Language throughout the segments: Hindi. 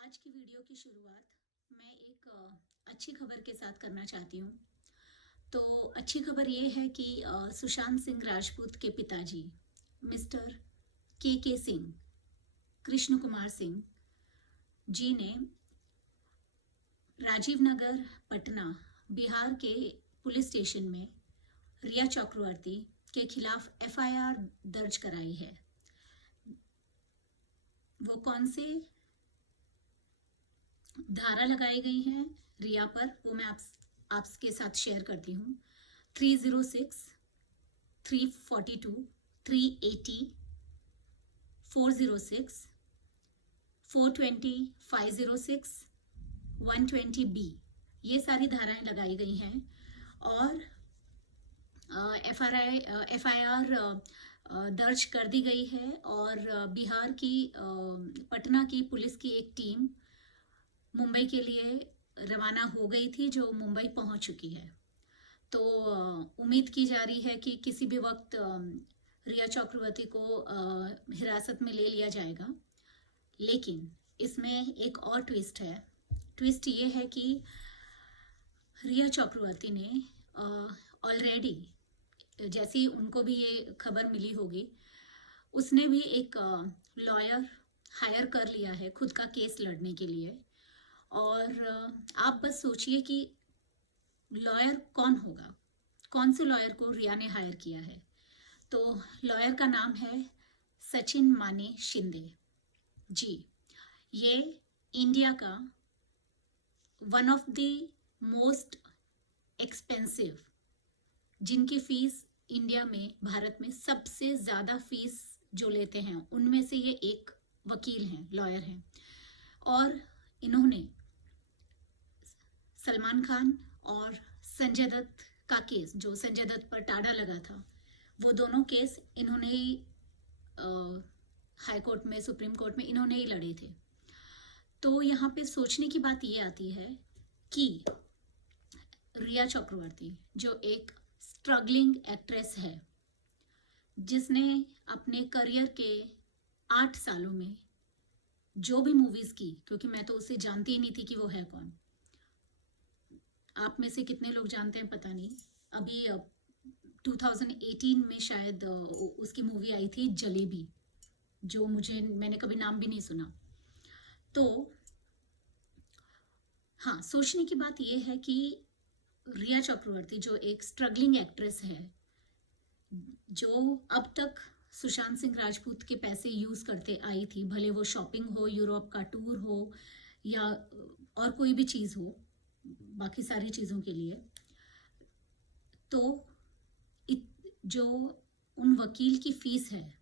आज की वीडियो की शुरुआत मैं एक अच्छी खबर के साथ करना चाहती हूँ। तो अच्छी खबर ये है कि सुशांत सिंह राजपूत के पिताजी मिस्टर के सिंह, कृष्ण कुमार सिंह जी ने राजीव नगर, पटना, बिहार के पुलिस स्टेशन में रिया चक्रवर्ती के खिलाफ एफआईआर दर्ज कराई है। वो कौन सी धारा लगाई गई है रिया पर, वो मैं आपके साथ शेयर करती हूँ। 306, 342, 380, 406, 420, 506, 120B, ये सारी धाराएं लगाई गई हैं और एफआईआर दर्ज कर दी गई है। और बिहार की पटना की पुलिस की एक टीम मुंबई के लिए रवाना हो गई थी, जो मुंबई पहुंच चुकी है। तो उम्मीद की जा रही है कि किसी भी वक्त रिया चक्रवर्ती को हिरासत में ले लिया जाएगा। लेकिन इसमें एक और ट्विस्ट है। ट्विस्ट ये है कि रिया चक्रवर्ती ने ऑलरेडी, जैसे ही उनको भी ये खबर मिली होगी, उसने भी एक लॉयर हायर कर लिया है खुद का केस लड़ने के लिए। और आप बस सोचिए कि लॉयर कौन होगा, कौन से लॉयर को रिया ने हायर किया है। तो लॉयर का नाम है सचिन माने शिंदे जी। ये इंडिया का one of the most expensive, जिनकी फीस इंडिया में, भारत में सबसे ज़्यादा फीस जो लेते हैं उनमें से ये एक वकील हैं, लॉयर हैं। और इन्होंने सलमान खान और संजय दत्त का केस, जो संजय दत्त पर टाड़ा लगा था, वो दोनों केस इन्होंने ही हाई कोर्ट में, सुप्रीम कोर्ट में इन्होंने ही लड़े थे। तो यहाँ पे सोचने की बात ये आती है कि रिया चक्रवर्ती जो एक स्ट्रगलिंग एक्ट्रेस है, जिसने अपने करियर के 8 सालों में जो भी मूवीज की, क्योंकि मैं तो उसे जानती ही नहीं थी कि वो है कौन, आप में से कितने लोग जानते हैं पता नहीं। अभी 2018 में शायद उसकी मूवी आई थी जलेबी, जो मैंने कभी नाम भी नहीं सुना। तो हाँ, सोचने की बात यह है कि रिया चक्रवर्ती जो एक स्ट्रगलिंग एक्ट्रेस है, जो अब तक सुशांत सिंह राजपूत के पैसे यूज करते आई थी, भले वो शॉपिंग हो, यूरोप का टूर हो या और कोई भी चीज हो, बाकी सारी चीजों के लिए, तो जो उन वकील की फीस है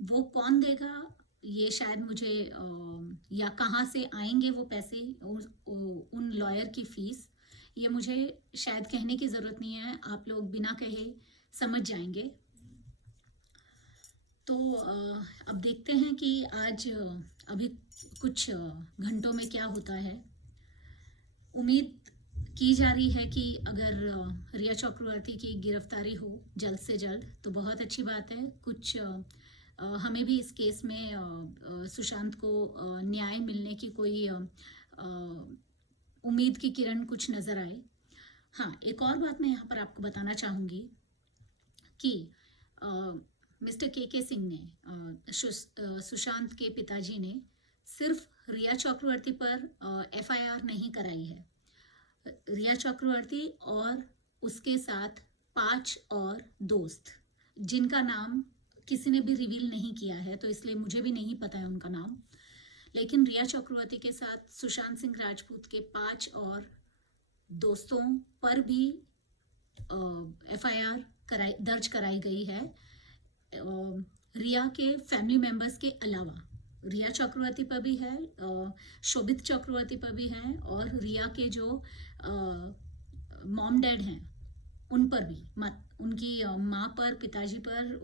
वो कौन देगा, ये शायद मुझे या कहाँ से आएंगे वो पैसे, उन लॉयर की फीस, ये मुझे शायद कहने की जरूरत नहीं है, आप लोग बिना कहे समझ जाएंगे। तो अब देखते हैं कि आज अभी कुछ घंटों में क्या होता है। उम्मीद की जा रही है कि अगर रिया चक्रवर्ती की गिरफ्तारी हो जल्द से जल्द तो बहुत अच्छी बात है। कुछ हमें भी इस केस में सुशांत को न्याय मिलने की कोई उम्मीद की किरण कुछ नजर आए। हाँ, एक और बात मैं यहाँ पर आपको बताना चाहूँगी कि मिस्टर के सिंह ने, सुशांत के पिताजी ने, सिर्फ रिया चक्रवर्ती पर एफआईआर नहीं कराई है। रिया चक्रवर्ती और उसके साथ 5 और दोस्त, जिनका नाम किसी ने भी रिवील नहीं किया है, तो इसलिए मुझे भी नहीं पता है उनका नाम। लेकिन रिया चक्रवर्ती के साथ सुशांत सिंह राजपूत के 5 और दोस्तों पर भी एफआईआर दर्ज कराई गई है। रिया के फैमिली मेंबर्स के अलावा रिया चक्रवर्ती पर भी है, शोभित चक्रवर्ती पर भी है, और रिया के जो मॉम डैड हैं उन पर भी, उनकी माँ पर, पिताजी पर,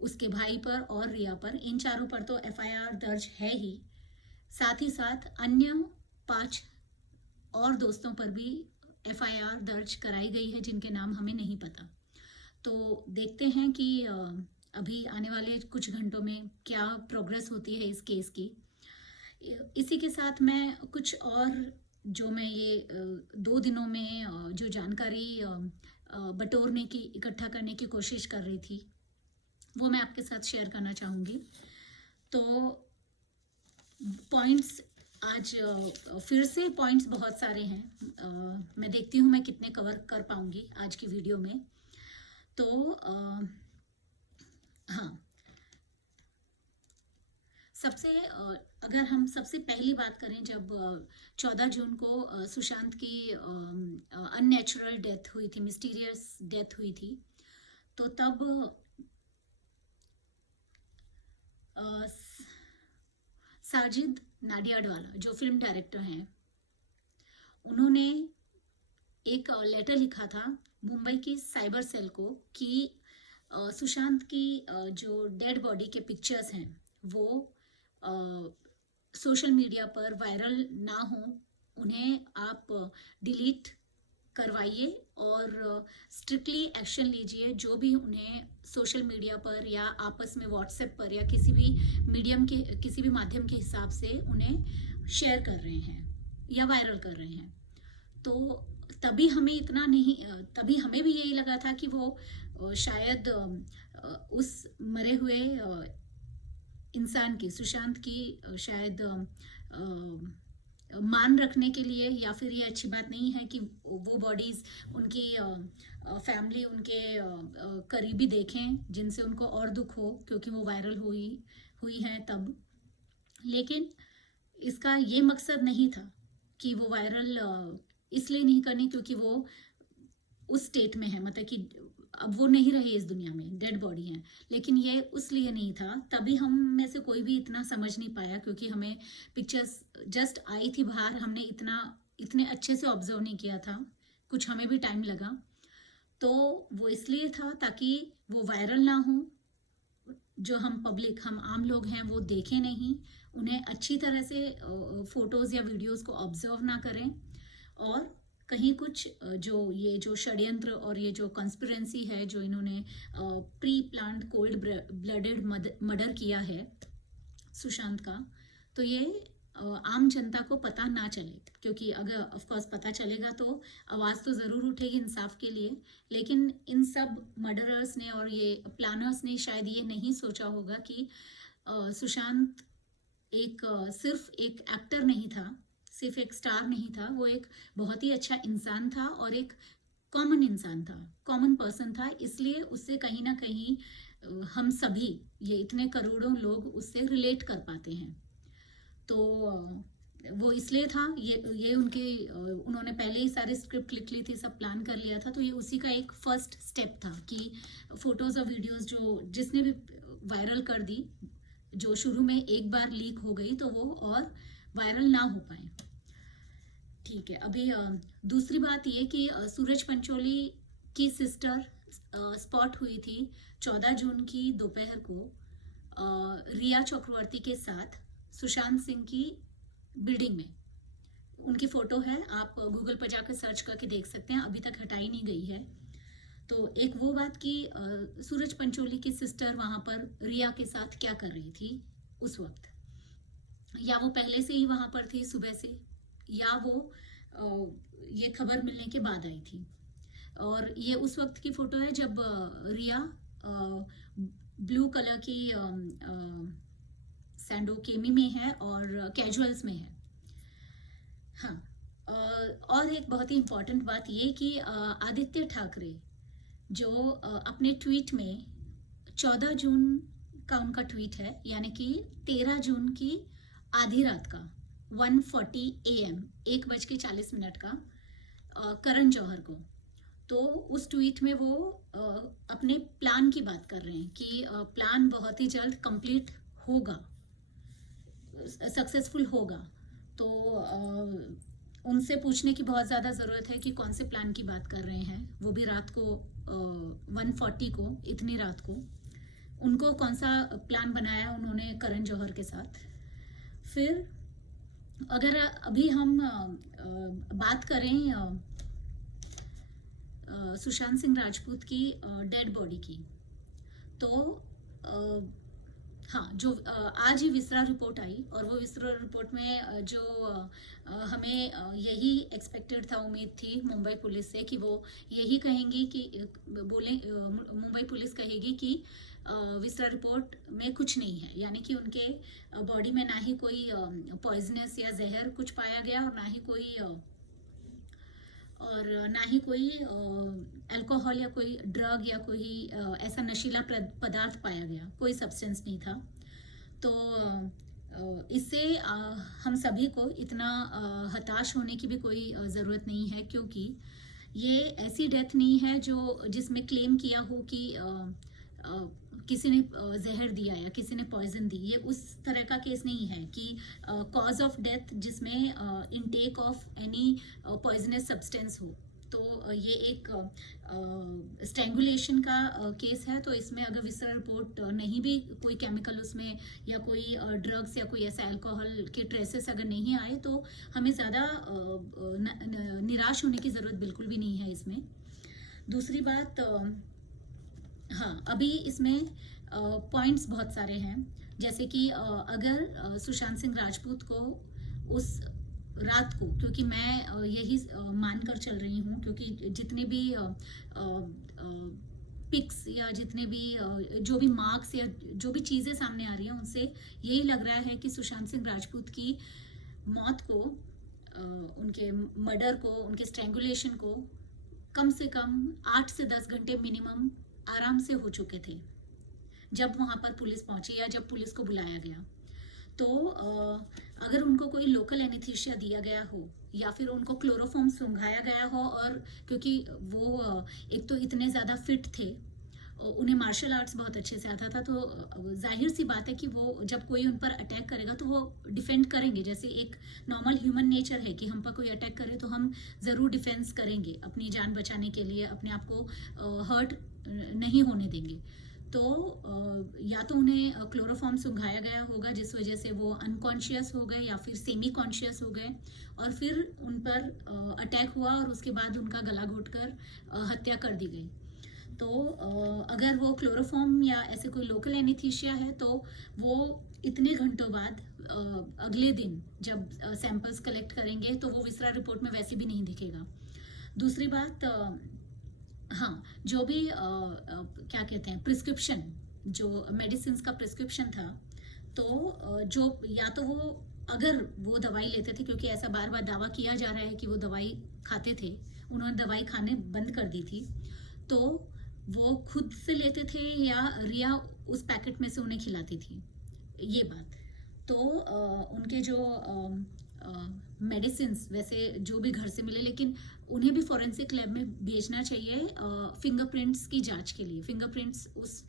उसके भाई पर और रिया पर, इन चारों पर तो एफआईआर दर्ज है ही। साथ ही साथ अन्य 5 और दोस्तों पर भी एफआईआर दर्ज कराई गई है, जिनके नाम हमें नहीं पता। तो देखते हैं कि अभी आने वाले कुछ घंटों में क्या प्रोग्रेस होती है इस केस की। इसी के साथ मैं कुछ और जो मैं ये 2 दिनों में जो जानकारी बटोरने की, इकट्ठा करने की कोशिश कर रही थी, वो मैं आपके साथ शेयर करना चाहूँगी। तो पॉइंट्स आज फिर से पॉइंट्स बहुत सारे हैं। मैं देखती हूँ मैं कितने कवर कर पाऊँगी आज की वीडियो में। तो हाँ, सबसे अगर हम सबसे पहली बात करें, जब 14 जून को सुशांत की अननेचुरल डेथ हुई थी, मिस्टीरियस डेथ हुई थी, तो तब साजिद नाडियाडवाला जो फिल्म डायरेक्टर हैं, उन्होंने एक लेटर लिखा था मुंबई की साइबर सेल को कि सुशांत की जो डेड बॉडी के पिक्चर्स हैं वो सोशल मीडिया पर वायरल ना हो, उन्हें आप डिलीट करवाइए और स्ट्रिक्टली एक्शन लीजिए। जो भी उन्हें सोशल मीडिया पर या आपस में व्हाट्सएप पर या किसी भी मीडियम के, किसी भी माध्यम के हिसाब से उन्हें शेयर कर रहे हैं या वायरल कर रहे हैं, तो तभी हमें इतना नहीं, तभी हमें भी यही लगा था कि वो शायद उस मरे हुए इंसान की, सुशांत की शायद मान रखने के लिए, या फिर ये अच्छी बात नहीं है कि वो बॉडीज उनकी फैमिली, उनके करीबी देखें, जिनसे उनको और दुख हो क्योंकि वो वायरल हुई है तब। लेकिन इसका ये मकसद नहीं था कि वो वायरल इसलिए नहीं करनी क्योंकि वो उस स्टेट में है, मतलब कि अब वो नहीं रहे इस दुनिया में, डेड बॉडी है। लेकिन ये उसलिए नहीं था, तभी हम में से कोई भी इतना समझ नहीं पाया क्योंकि हमें पिक्चर्स जस्ट आई थी बाहर, हमने इतने अच्छे से ऑब्जर्व नहीं किया था, कुछ हमें भी टाइम लगा। तो वो इसलिए था ताकि वो वायरल ना हो, जो हम पब्लिक, हम आम लोग हैं वो देखें नहीं, उन्हें अच्छी तरह से फोटोज़ या वीडियोज़ को ऑब्जर्व ना करें, और कहीं कुछ जो षड्यंत्र और ये जो कंस्पिरेंसी है, जो इन्होंने pre planned cold blooded murder किया है सुशांत का, तो ये आम जनता को पता ना चले। क्योंकि अगर ऑफ कोर्स पता चलेगा तो आवाज़ तो ज़रूर उठेगी इंसाफ के लिए, लेकिन इन सब मर्डरर्स ने और ये प्लानर्स ने शायद ये नहीं सोचा होगा कि सुशांत सिर्फ एक एक्टर नहीं था, सिर्फ एक स्टार नहीं था, वो एक बहुत ही अच्छा इंसान था और एक कॉमन इंसान था, कॉमन पर्सन था। इसलिए उससे कहीं ना कहीं हम सभी, ये इतने करोड़ों लोग उससे रिलेट कर पाते हैं। तो वो इसलिए था, ये उन्होंने पहले ही सारी स्क्रिप्ट लिख ली थी, सब प्लान कर लिया था। तो ये उसी का एक फर्स्ट स्टेप था कि फोटोज और वीडियोस जो जिसने भी वायरल कर दी, जो शुरू में एक बार लीक हो गई तो वो और वायरल ना हो पाए। ठीक है, अभी दूसरी बात ये कि सूरज पंचोली की सिस्टर स्पॉट हुई थी 14 जून की दोपहर को रिया चक्रवर्ती के साथ सुशांत सिंह की बिल्डिंग में। उनकी फोटो है, आप गूगल पर जाकर सर्च करके देख सकते हैं, अभी तक हटाई नहीं गई है। तो एक वो बात कि सूरज पंचोली की सिस्टर वहां पर रिया के साथ क्या कर रही थी उस वक्त, या वो पहले से ही वहां पर थी सुबह से, या वो ये खबर मिलने के बाद आई थी। और ये उस वक्त की फोटो है जब रिया ब्लू कलर की सैंडो केमी में है और कैजुअल्स में है। हाँ, और एक बहुत ही इम्पोर्टेंट बात ये कि आदित्य ठाकरे जो अपने ट्वीट में 14 जून का उनका ट्वीट है, यानी कि 13 जून की आधी रात का 1:40 AM 1:40 का करण जौहर को, तो उस ट्वीट में वो अपने प्लान की बात कर रहे हैं कि प्लान बहुत ही जल्द कंप्लीट होगा, सक्सेसफुल होगा। तो उनसे पूछने की बहुत ज़्यादा ज़रूरत है कि कौन से प्लान की बात कर रहे हैं, वो भी रात को 1:40 को, इतनी रात को उनको कौन सा प्लान बनाया उन्होंने करण जौहर के साथ। फिर अगर अभी हम बात करें सुशांत सिंह राजपूत की डेड बॉडी की, तो हाँ, जो आज ही विस्रा रिपोर्ट आई और वो विस्रा रिपोर्ट में जो हमें यही एक्सपेक्टेड था, उम्मीद थी मुंबई पुलिस से कि वो यही कहेंगी कि मुंबई पुलिस कहेगी कि विस्रा रिपोर्ट में कुछ नहीं है, यानी कि उनके बॉडी में ना ही कोई पॉइजनस या जहर कुछ पाया गया और ना ही कोई अल्कोहल या कोई ड्रग या कोई ऐसा नशीला पदार्थ पाया गया, कोई सब्सटेंस नहीं था। तो इससे हम सभी को इतना हताश होने की भी कोई ज़रूरत नहीं है, क्योंकि ये ऐसी डेथ नहीं है जो जिसमें क्लेम किया हो कि किसी ने जहर दिया या किसी ने पॉइजन दी। ये उस तरह का केस नहीं है कि कॉज ऑफ डेथ जिसमें intake of any poisonous substance हो। तो ये एक स्ट्रैंगुलेशन का केस है। तो इसमें अगर विसरा रिपोर्ट नहीं भी कोई केमिकल उसमें या कोई ड्रग्स या कोई ऐसा अल्कोहल के ट्रेसेस अगर नहीं आए तो हमें ज़्यादा निराश होने की ज़रूरत बिल्कुल भी नहीं है इसमें। दूसरी बात, हाँ, अभी इसमें पॉइंट्स बहुत सारे हैं, जैसे कि अगर सुशांत सिंह राजपूत को उस रात को, क्योंकि मैं यही मानकर चल रही हूँ, क्योंकि जितने भी पिक्स या जितने भी जो भी मार्क्स या जो भी चीज़ें सामने आ रही हैं उनसे यही लग रहा है कि सुशांत सिंह राजपूत की मौत को, उनके मर्डर को, उनके स्ट्रैंगुलेशन को कम से कम 8 से 10 घंटे मिनिमम आराम से हो चुके थे जब वहाँ पर पुलिस पहुंची या जब पुलिस को बुलाया गया। तो अगर उनको कोई लोकल एनेस्थीसिया दिया गया हो या फिर उनको क्लोरोफॉर्म सुंघाया गया हो, और क्योंकि वो एक तो इतने ज़्यादा फिट थे, उन्हें मार्शल आर्ट्स बहुत अच्छे से आता था, तो जाहिर सी बात है कि वो जब कोई उन पर अटैक करेगा तो वो डिफेंड करेंगे। जैसे एक नॉर्मल ह्यूमन नेचर है कि हम पर कोई अटैक करे तो हम ज़रूर डिफेंस करेंगे अपनी जान बचाने के लिए, अपने आप को हर्ट नहीं होने देंगे। तो या तो उन्हें क्लोरोफॉर्म सुंघाया गया होगा जिस वजह से वो अनकॉन्शियस हो गए या फिर सेमी कॉन्शियस हो गए, और फिर उन पर अटैक हुआ और उसके बाद उनका गला घोटकर हत्या कर दी गई। तो अगर वो क्लोरोफॉर्म या ऐसे कोई लोकल एनेस्थीसिया है तो वो इतने घंटों बाद अगले दिन जब सैंपल्स कलेक्ट करेंगे तो वो विसरा रिपोर्ट में वैसे भी नहीं दिखेगा। दूसरी बात, हाँ, जो भी क्या कहते हैं, प्रिस्क्रिप्शन, जो मेडिसिन का प्रिस्क्रिप्शन था, तो जो या तो वो अगर वो दवाई लेते थे, क्योंकि ऐसा बार बार दावा किया जा रहा है कि वो दवाई खाते थे, उन्होंने दवाई खाने बंद कर दी थी, तो वो खुद से लेते थे या रिया उस पैकेट में से उन्हें खिलाती थी, ये बात। तो उनके जो मेडिसिन्स वैसे जो भी घर से मिले, लेकिन उन्हें भी फॉरेंसिक लैब में भेजना चाहिए फिंगरप्रिंट्स की जांच के लिए। फिंगरप्रिंट्स उस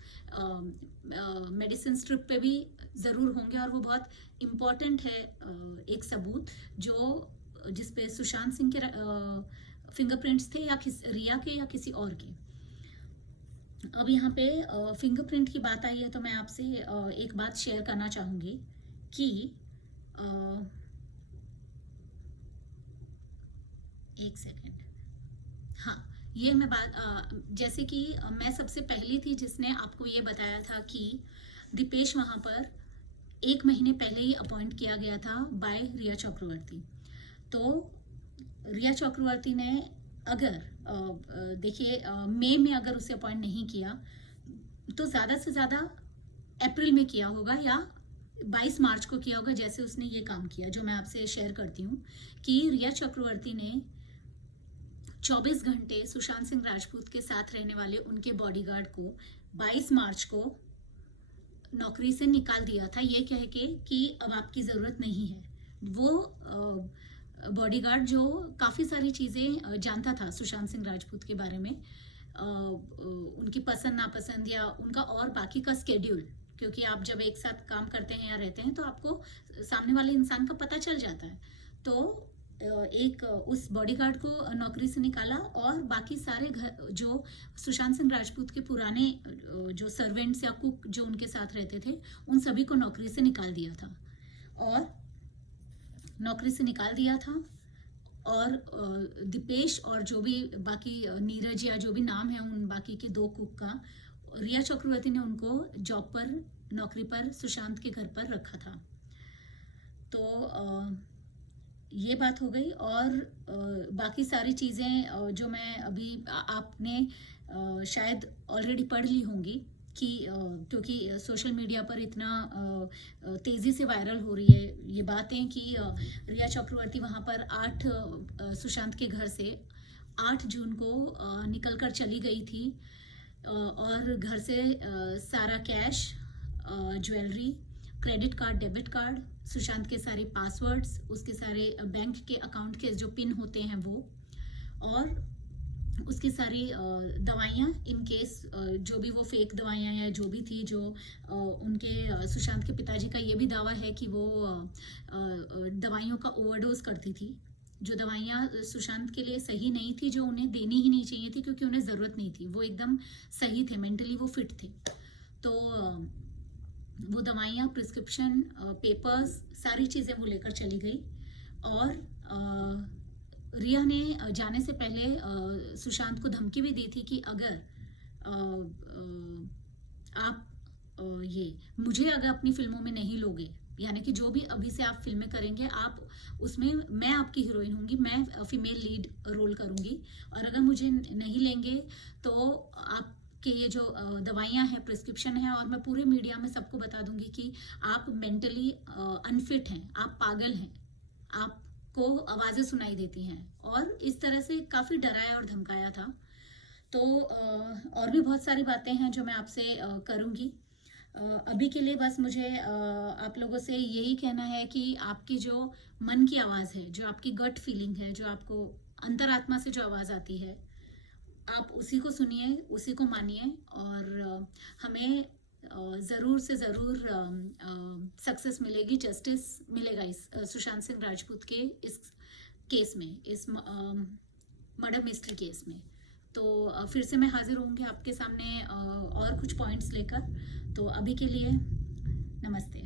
मेडिसिन स्ट्रिप पे भी ज़रूर होंगे और वो बहुत इम्पॉर्टेंट है, एक सबूत जो जिसपे सुशांत सिंह के फिंगरप्रिंट्स थे या रिया के या किसी और के। अब यहाँ पे फिंगरप्रिंट की बात आई है तो मैं आपसे एक बात शेयर करना चाहूँगी कि एक सेकेंड, हाँ, ये मैं बात जैसे कि मैं सबसे पहली थी जिसने आपको ये बताया था कि दीपेश वहाँ पर 1 महीने पहले ही अपॉइंट किया गया था बाय रिया चक्रवर्ती। तो रिया चक्रवर्ती ने अगर देखिए मई में अगर उसे अपॉइंट नहीं किया तो ज़्यादा से ज़्यादा अप्रैल में किया होगा या 22 मार्च को किया होगा, जैसे उसने ये काम किया जो मैं आपसे शेयर करती हूँ कि रिया चक्रवर्ती ने 24 घंटे सुशांत सिंह राजपूत के साथ रहने वाले उनके बॉडीगार्ड को 22 मार्च को नौकरी से निकाल दिया था, ये कह के कि अब आपकी ज़रूरत नहीं है। वो बॉडीगार्ड जो काफ़ी सारी चीज़ें जानता था सुशांत सिंह राजपूत के बारे में, उनकी पसंद नापसंद या उनका और बाकी का स्केड्यूल, क्योंकि आप जब एक साथ काम करते हैं या रहते हैं तो आपको सामने वाले इंसान का पता चल जाता है। तो एक उस बॉडीगार्ड को नौकरी से निकाला और बाकी सारे घर जो सुशांत सिंह राजपूत के पुराने जो सर्वेंट्स या कुक जो उनके साथ रहते थे उन सभी को नौकरी से निकाल दिया था और दीपेश और जो भी बाकी नीरज या जो भी नाम है उन बाकी के 2 कुक का, रिया चक्रवर्ती ने उनको जॉब पर, नौकरी पर सुशांत के घर पर रखा था। तो ये बात हो गई। और बाकी सारी चीज़ें जो मैं अभी आपने शायद ऑलरेडी पढ़ ली होंगी कि क्योंकि सोशल मीडिया पर इतना तेज़ी से वायरल हो रही है ये बातें कि रिया चक्रवर्ती वहाँ पर 8 सुशांत के घर से 8 जून को निकल कर चली गई थी। और घर से सारा cash, jewellery, credit card, debit card, Sushant के सारे पासवर्ड्स, उसके सारे बैंक के अकाउंट के जो पिन होते हैं वो, और उसकी सारी दवाइयाँ इन केस जो भी वो फेक दवाइयाँ या जो भी थी, जो उनके सुशांत के पिताजी का ये भी दावा है कि वो दवाइयों का ओवरडोज करती थी, जो दवाइयाँ सुशांत के लिए सही नहीं थी, जो उन्हें देनी ही नहीं चाहिए थी क्योंकि उन्हें ज़रूरत नहीं थी, वो एकदम सही थे, मेंटली वो फिट थे। तो वो दवाइयाँ, प्रिस्क्रिप्शन, पेपर्स, सारी चीज़ें वो लेकर चली गई। और रिया ने जाने से पहले सुशांत को धमकी भी दी थी कि अगर आप ये मुझे अगर अपनी फिल्मों में नहीं लोगे, यानी कि जो भी अभी से आप फिल्में करेंगे, आप उसमें मैं आपकी हीरोइन होंगी, मैं फीमेल लीड रोल करूंगी, और अगर मुझे नहीं लेंगे तो आपके ये जो दवाइयाँ हैं, प्रिस्क्रिप्शन है, और मैं पूरे मीडिया में सबको बता दूंगी कि आप मेंटली अनफिट हैं, आप पागल हैं, आपको आवाज़ें सुनाई देती हैं। और इस तरह से काफ़ी डराया और धमकाया था। तो और भी बहुत सारी बातें हैं जो मैं आपसे करूँगी। अभी के लिए बस मुझे आप लोगों से यही कहना है कि आपकी जो मन की आवाज़ है, जो आपकी गट फीलिंग है, जो आपको अंतरात्मा से जो आवाज़ आती है, आप उसी को सुनिए, उसी को मानिए, और हमें ज़रूर से ज़रूर सक्सेस मिलेगी, जस्टिस मिलेगा इस सुशांत सिंह राजपूत के इस केस में, इस मर्डर मिस्ट्री केस में। तो फिर से मैं हाजिर होंगी आपके सामने और कुछ पॉइंट्स लेकर। तो अभी के लिए नमस्ते।